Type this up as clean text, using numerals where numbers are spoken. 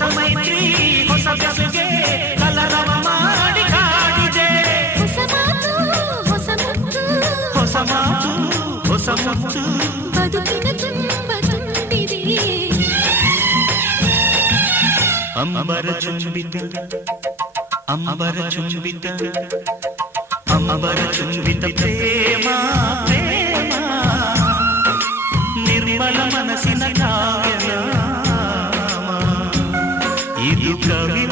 ಹೊಸ ಮೈತ್ರಿ ಹೊಸ ಬೆಸುಗೆ ಕಲರವ ಮಾಡಿ ಕಾಡಿದೆ. ಹೊಸ ಮಾತು ಹೊಸ ಮುತ್ತು ಹೊಸ ಮಾತು ಹೊಸ ಮುತ್ತು ಬದುಕಿನ ತುಂಬ ತುಂಬಿದೆ. ಅಂಬರ ಚುಂಬಿತ ಅಂಬರ ಚುಂಬಿತ ಅಂಬರ ಚುಂಬಿತ ಪ್ರೇಮ ಪ್ರೇಮ ನಿರ್ಮಲ ಮನಸ್ಸಿನ ಕಾವ್ಯ ಇದು ಕವಿ